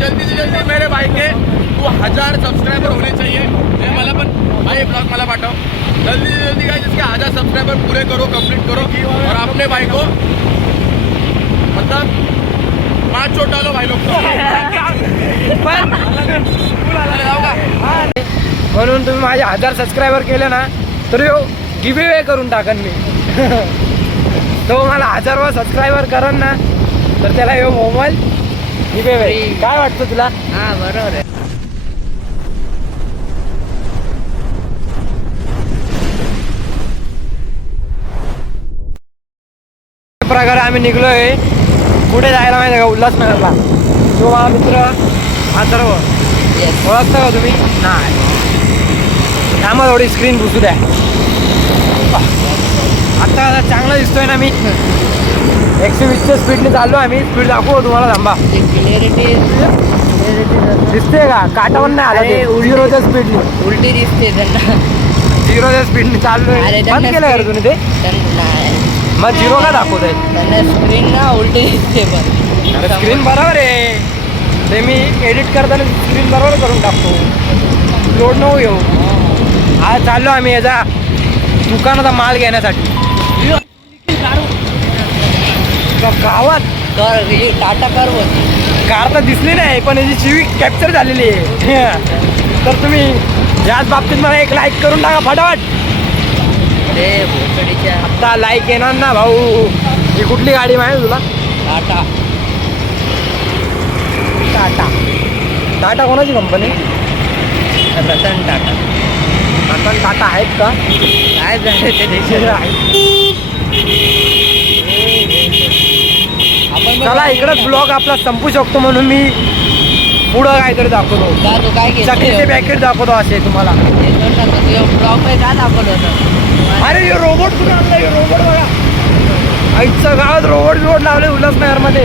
जल्दी से जल्दी मेरे भाई के 1000 सब्सक्राइबर होने चाहिए। ये मला पण भाई ब्लॉग मला पाठव। जल्दी से जल्दी गाइस इसके 1000 सब्सक्राइबर पूरे करो, कंप्लीट करो और अपने भाई को मतलब 5 चोट डालो भाई लोग को। म्हणून तुम्ही माझे 1000 सबस्क्रायबर केले ना तर गिव्ह अवे करून टाकन मी। तो मला 1000वा सबस्क्रायबर करन ना तर त्याला हे मोबाईल गिव्ह अवे। काय वाटतं तुला? हा बरोबर आहे। प्रकारे आम्ही निघलोय। कुठे जायला माहिती आहे का? उल्हासनगरला। तो माझा मित्र अथर्व, ओळखता का तुम्ही? नाही। थांबा थोडी स्क्रीन पुसू द्या। आता चांगला दिसतोय ना मी? 120च्या स्पीडने चाललो आम्ही। स्पीड दाखवू तुम्हाला, थांबा। क्लिअरिटी दिसते का? काटावर नाही आला ते 0च्या स्पीडने। उलटी दिसते त्यांना। 0च्या स्पीडने चाललोय। बंद केलं यार तुम्ही ते? मग 0 का दाखवत आहे? त्यांना स्क्रीन ना उलटी दिसते पण। अरे स्क्रीन बरोबर आहे ते, मी एडिट करताना स्क्रीन बरोबर करून टाकतो। लोड नको घेऊ। आज चाललो आम्ही याचा दुकानाचा माल घेण्यासाठी गावात। टाटा कार होती। कार तर दिसली नाही पण याची शिवी कॅप्चर झालेली आहे। तर तुम्ही याच बाबतीत मला एक लाईक करून टाका फटाफट। अरे भोसडीच्या आता लाईक येणार ना भाऊ। ही कुठली गाडी माहिती तुला? टाटा। टाटा टाटा कोणाची कंपनी? रतन टाटा। रतन टाटा आहेत का? काय झालं ते देशात आपण चला इकडंच ब्लॉग आपला संपू शकतो म्हणून मी पुढं काहीतरी दाखवतो। का तू काय चकलीचे पॅकेट दाखवतो असे तुम्हाला। ब्लॉग मध्ये काय दाखवलं होतं? अरे हे रोबोट कुठे आणलं? हे रोबोट बघा। आईच्या गावात रोबोट लावले उल्हासनगर मध्ये।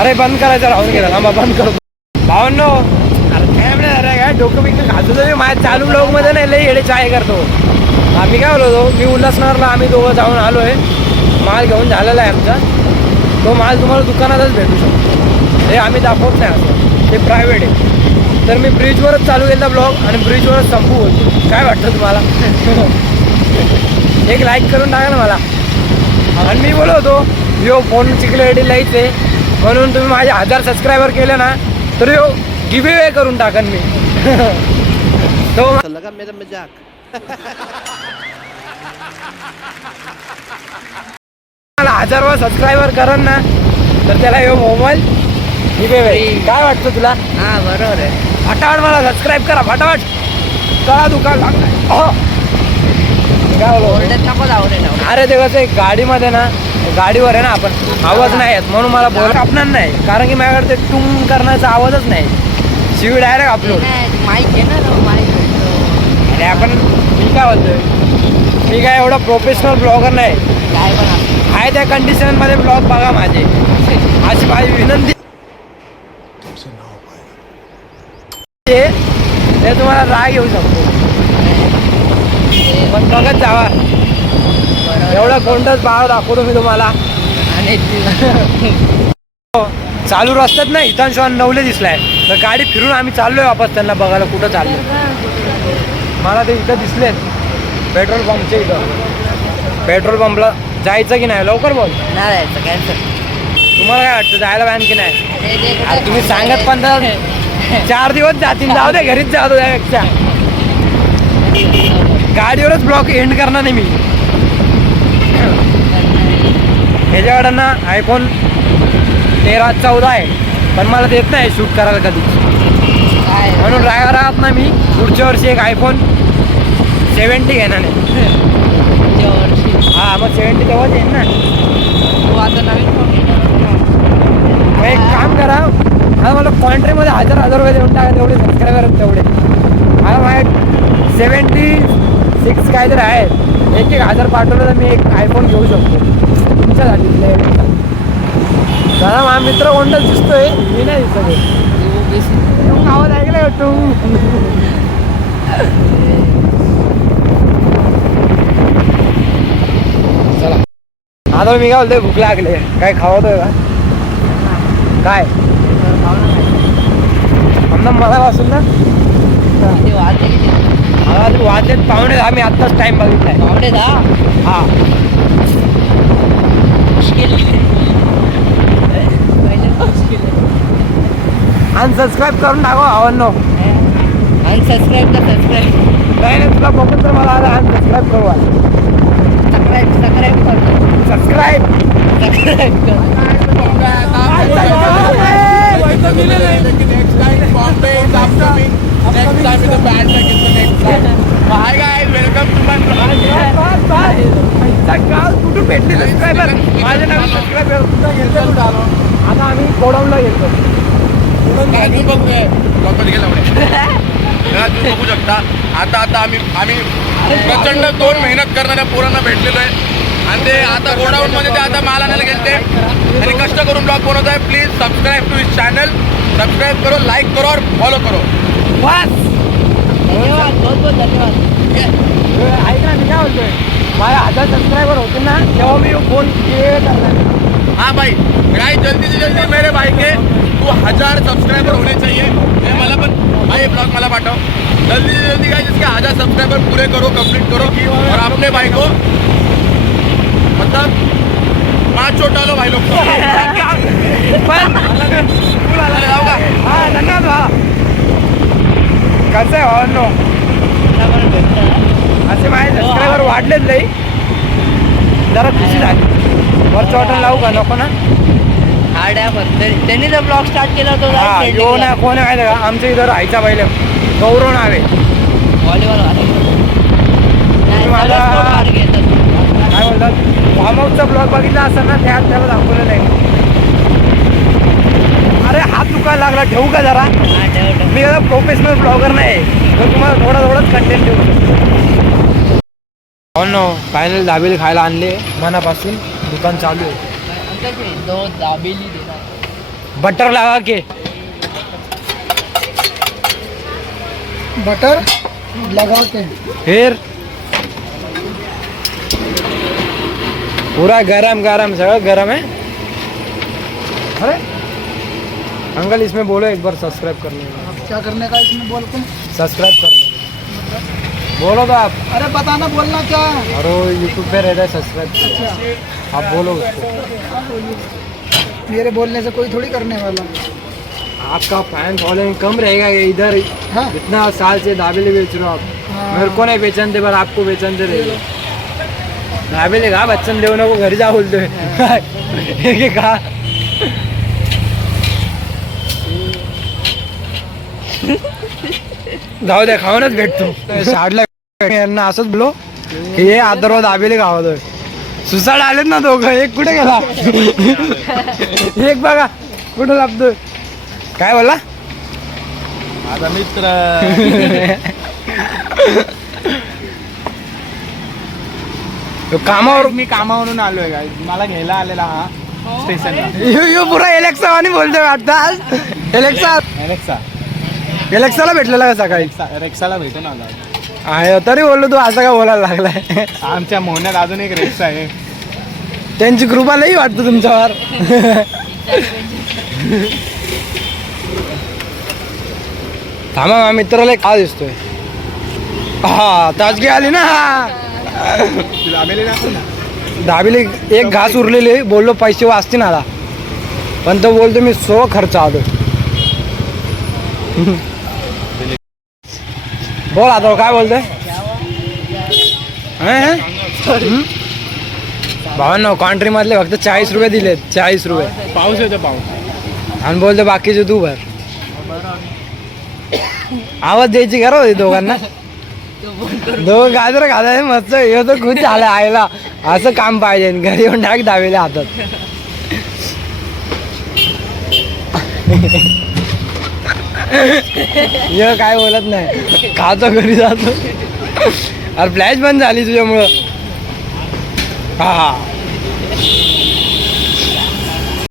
अरे बंद करायचं राहून गेला। थांबा बंद करतो भावांनो। अरे काय म्हणा, अरे काय डोकं बिकं खातो तुम्ही माझ्या चालू ब्लॉग मध्ये नाही लई येडे चाय करतो। आम्ही काय बोलतो, मी उल्हासनगरला आम्ही दोघं जाऊन आलोय। माल घेऊन झालेला आहे आमचा। तो माल तुम्हाला दुकानातच भेटू शकतो। हे आम्ही दाखवत नाही असं, ते प्रायव्हेट आहे। तर मी ब्रिजवरच चालू केला ब्लॉग आणि ब्रिजवरच संपू होतो। काय वाटतं तुम्हाला? एक लाईक करून टाका ना मला। आणि मी बोलवतो यो फोनची क्लॅरिटी लाईच आहे म्हणून तुम्ही माझे 1000 सबस्क्रायबर केले ना तर यो गिव्ह अवे करून टाकन मी। तो लगा मेरा मजाक। मला 1000वा सबस्क्रायबर करन ना तर त्याला हे मोबाईल गिव्ह अवे। काय वाटतं तुला? हा बरोबर आहे। फटाफट मला सबस्क्राईब करा फटाफट। चला दुकान लागलाय। काय बोलू? ओरडत नको जाऊ रे जाऊ। अरे ते कसं आहे, गाडीमध्ये ना गाडीवर आहे ना आपण, आवाज नाही येत म्हणून मला बोल कापणार नाही। कारण की माझ्याकडे ते टुंग करण्याचा आवाजच नाही। शिवी डायरेक्ट अपलोड। माईक आहे ना, माईक। अरे आपण, मी काय बोलतोय, मी काय एवढा प्रोफेशनल ब्लॉगर नाही। काय पण आहे त्या कंडिशनमध्ये ब्लॉग बघा माझे, अशी माझी विनंती। ते तुम्हाला राग येऊ शकतो पण बघत जावा। एवढा कोणताच भाव दाखवतो मी तुम्हाला। आणि चालू रस्त्यात ना हितांशवान नवले दिसलाय तर गाडी फिरून आम्ही चाललोय वापस त्यांना बघायला कुठं चाललोय। मला ते इथं दिसलेत पेट्रोल पंपच्या इथं। पेट्रोल पंपला जायचं की नाही? लवकर बोल। नाही जायचं, कॅन्सल। तुम्हाला काय वाटतं जायला पाहिजे की नाही? अरे तुम्ही सांगत पण 4 दिवस जातील, जाऊ दे घरीच जाऊ त्यापेक्षा। गाडीवरच ब्लॉग एंड करणार नाही मी। ह्याच्याकडं ना iPhone 13 14 आहे पण मला देत नाही शूट करायला कधी। म्हणून ड्रायव्हर आहात ना मी पुढच्या वर्षी एक iPhone 70 घेणार नाही। हा मग 70 तेव्हाच येईल ना। तू आता नवीन फोन मग एक काम करा, हा मला कॉन्ट्रीमध्ये 1000 रुपये देऊन टाका, तेवढे सबस्क्रायबर आहेत तेवढे। मला माझ्या 76 काहीतरी आहेत। 1000 पाठवलं तर मी एक iPhone घेऊ शकतो तुमच्यासाठी। दादा माझा मित्र कोणताच दिसतोय, मी नाही दिसत। आवाज ऐकलाय तू? चला आता मी काय बोलतोय भूक लागले काय खावतोय का काय आमना मला वाचून ना किती वाजले किती? मला अजून वाजलेत पाहुणे आम्ही आत्ताच टाइम बघितलाय पावणे 10 हा मुश्किल पहिले मुश्किल अनसबस्क्राईब करून टाको आव्हानो अनसबस्क्राईब तर सबस्क्राईब नाही नाही तुला बघून तर मला आता अनसबस्क्राईब करू सबस्क्राईब करतो सबस्क्राईब सबस्क्राईब कर Hi guys, welcome to my कुठून भेटले सबस्क्रायबर माझ्या नाव सबस्क्राईबर आता आम्ही गोडाऊनला येतो तुम्ही बघतोय ब्लॉगमध्ये गेला तुम्ही बघू शकता आता आम्ही प्रचंड 2 मेहनत करणाऱ्या पोरांना भेटलेलो आहे आणि ते आता गोडाऊन मध्ये ते आता माल आणायला गेलते आणि कष्ट करून ब्लॉग बनवत आहे please subscribe to his channel subscribe करो लाईक करो और फॉलो करो बस धन्यवाद बहुत बहुत धन्यवाद ऐक ना मी काय बोलतोय माझ्या 1000 सबस्क्रायबर होते ना तेव्हा मी फोन करणार हाँ भाई गाइस जल्दी से जल्दी मेरे भाई के 1000 सब्सक्राइबर होने चाहिए ये मला पण भाई ब्लॉग मला पाठव जल्दी से जल्दी गाइस इसके 1000 सब्सक्राइबर पूरे करो कंप्लीट करो और अपने भाई को मतलब 5 चोट डालो भाई लोग को अरे जाओ का हा धन्यवाद हा कसं आहे भावांनो असे माझे सबस्क्रायबर वाढलेच नाही जरा खुशी झाली वरचं हॉटेल लावू का नको ना हार्ड आहे पण त्यांनी जर ब्लॉग स्टार्ट केला होता हा यो ना कोण आहे माहिती आहे का आमच्या इथं राहायचा पहिले गौरव नाव आहे व्हॉलीबॉल मला- काय बोलतात फार्म हाऊसचा ब्लॉग बघितला असेल ना त्याला दाखवलेलं आहे अरे हात दुखायला लागला ठेवू का जरा मी आता प्रोफेशनल ब्लॉगर नाही तर तुम्हाला थोडंच कंटेंट देऊ शकतो हो नो फायनल दाबेली खायला आणले मनापासून दुकान चालू आहे दो दाबेली देना बटर लगा के बटर लगाते फिर पूरा गरम गरम सगळं गरम है अरे अंकल इसमें बोलो एक बार सब्सक्राइब करने अब क्या करने का इसमें बोल के सब्सक्राइब करने बोलो तो आप अरे बताना बोलना क्या है और वो यूट्यूब पे रहता है सब्सक्राइब अच्छा आप बोलो उसको मेरे बोलने से कोई थोड़ी करने वाला आपका फैन फॉलोइंग कम रहेगा ये इधर हाँ इतना साल से दाबेली बेच रहे हो आप हाँ। मेरे को नहीं बेचनते पर आपको बेचनते रहे दाबेली का बच्चन देव नको घरी जा बोलतोय हे का जाऊ दे खाऊनच भेटतो शाडला यांना असंच बोलो की हे आदरवा दाबेली खावतोय सुसाड आलेत ना दोघं एक कुठे गेला एक बघा कुठं लाभतोय काय बोलला माझा मित्र तो कामावर मी कामावरून आलोय काय मला घ्यायला आलेला हा स्टेशनला यो पुरा एलेक्सा आणि बोलतोय वाटतं एलेक्सा एलेक्साला भेटलेला का सकाळी रेक्साला भेटून आलो आहे तरी बोललो तू असं का बोलायला लागलाय आमच्या मोहण्यात अजून एक रेक्सा आहे त्यांची कृपा लई वाटतं तुमच्यावर थांबा माझ्या मित्राला एक का दिसतोय हा ताजगी आली ना तुला आलेले ना दहावीला एक घास उरलेले बोललो पैसे वाचतील आता पण तो बोलतो मी सो खर्च आलो बोल आता काय बोलतोय भावांनो कॉन्ट्री मधले फक्त 40 रुपये दिलेत 40 रुपये पाऊस येतो पाऊस आणि बोलतो बाकीचे तू भर आवाज द्यायची करा होती दोघांना दोघं गाजर घालाय मस्त हे तर खुश झालं आयला असं काम पाहिजे घरी येऊन डाक दावेल्या हातात हे काय बोलत नाही खातो घरी जातो अरे फ्लॅश बंद झाली तुझ्यामुळं हा